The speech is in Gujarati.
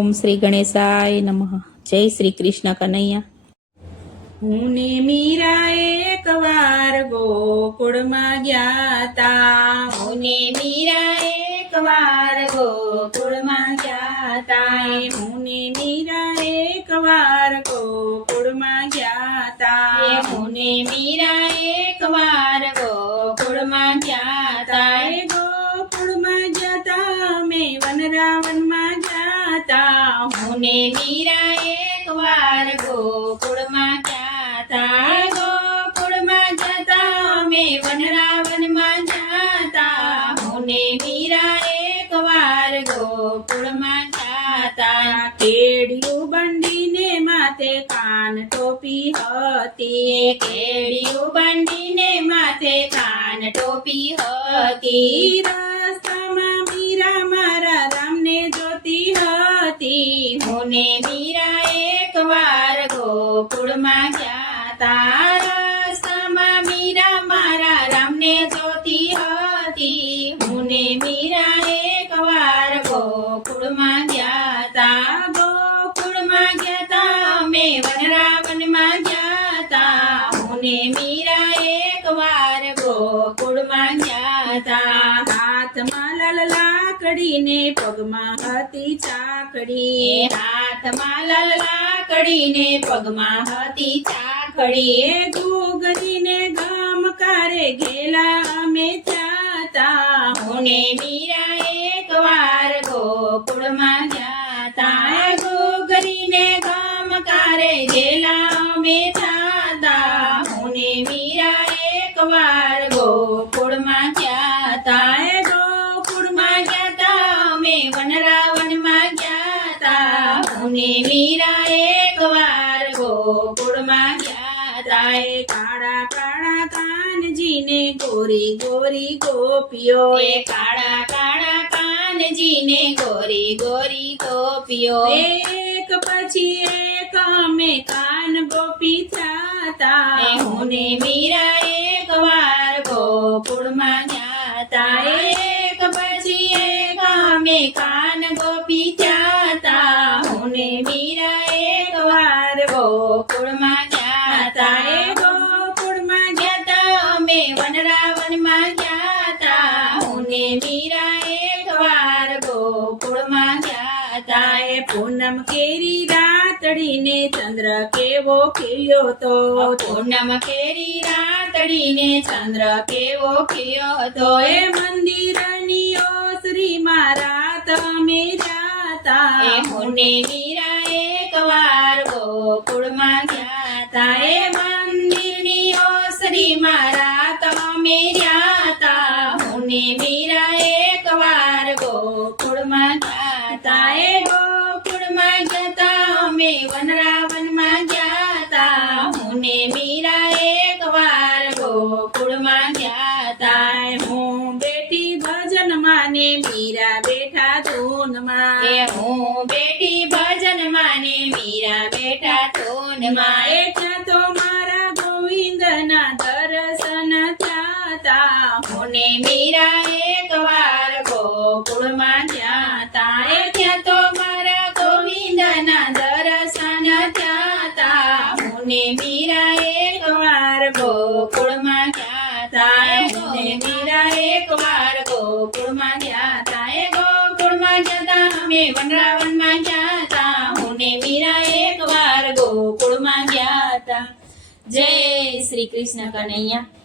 ઓમ શ્રી ગણેશાય નમઃ. જય શ્રી કૃષ્ણ કનૈયા. હું ને મીરા એકવાર ગોકુળમાં ગયા તા. હું ને મીરા એકવાર ગોકુળમાં ગયા તા. હું ને મીરા એકવાર ગોકુળમાં ગયા તા. હું ને મીરા એકવાર ગોકુળમાં ગયા તા. ગોકુળમાં ગયા તા મેં વનરાવનમાં ગયા તા. હું ને મીરા એકવાર ગોકુળમાં ગયા તા. ગોકુળમાં જતા અમે વનરાવનમાં જાતા. હું ને મીરા એકવાર ગોકુળમાં જાતા. કેડિયું બંડીને માથે કાન ટોપી હતી. કેડિયું બંડીને માથે કાન ટોપી હતી. રસ્તામાં મીરા મારા રામને જોતી હતી. હું ને મીરા એકવાર ગોકુળમાં ગયા તા. રસ્તામાં મીરા મારા રામને જોતી હતી. હું ને મીરા એકવાર ગોકુળમાં ગયા તા. ગોકુળમાં ગયા તા અમે વનરાવનમાં ગયા તા. હું ને મીરા એકવાર ગોકુળમાં ગયા તા. હાથમાં લાલ લાકડીને પગમાં હતી ચાકડી. હાથમાં લાલ લાકડીને પગમાં હતી ચાકડી. એ ઘૂઘરીને ગમકારે ઘેલા અમે જાતા. હું ને મીરા એકવાર ગોકુળમાં ગયા તા. ઘૂઘરીને ગમકારે ગેલા અમે જાતા. હું ને મીરા એકવાર ગોકુળમાં ગયા તા. ગોકુળમાં ગયા તા અમે વનરાવનમાં ગયા તા. હું ને મીરા એકવાર ગોકુળમાં ગયા તા. કાળા કાળા કાનજીને ગોરી ગોરી ગોપીઓ. કાળા કાળા કાનજીને ગોરી ગોરી ગોપીઓ. એક પછી એક અમે કાન ગોપી થતા. હું ને મીરા એકવાર ગોકુળમાં ગયા તા. એક પછી એક અમે કાન ગોપી થતા. હું ને મીરા એકવાર ગોકુળમાં ગયા તા. ગોકુળમાં ગયા તા અમે વનરાવનમાં ગયા તા. હું ને મીરા એકવાર ગોકુળમાં ગયા તા. પૂનમ કેરી રાતડીને ચંદ્ર કેવો ખીલ્યો તો. પૂનમ કેરી રાતડીને ચંદ્ર કેવો ખીલ્યો હતો. એ મંદિરની ઓસરીમાં રાત અમે જાતા. હું ને મીરા એકવાર ગોકુળમાં ગયા તા. મંદિરની ઓસરીમાં રાત અમે જાતા. હું ને મીરા એકવાર ગોકુળમાં ગયા તા. ગોકુળમાં જતા અમે વનરાવનમાં ગયા તા. હું ને મીરા એકવાર ગોકુળમાં ગયા તા. હું બેઠી ભજનમાં ને મીરા બેઠા ધૂનમાં. હું બેઠી ભજનમાં ને મીરા બેઠા ધૂનમાં. ત્યાં તો મારા ગોવિંદના દર્શન થતા. હું ને મીરા એકવાર ગોકુળમાં જાતા. ત્યાં તો મારા ગોવિંદના દર્શન થતા. હું ને મીરા એકવાર ગોકુળમાં જાતા. હું ને મીરા એકવાર ગોકુળમાં જાતા. ગોકુળમાં જતા અમે વનરાવનમાં જાતા. હું ને મીરા એકવાર ગોકુળમાં જાતા. જય શ્રી કૃષ્ણ કનૈયા.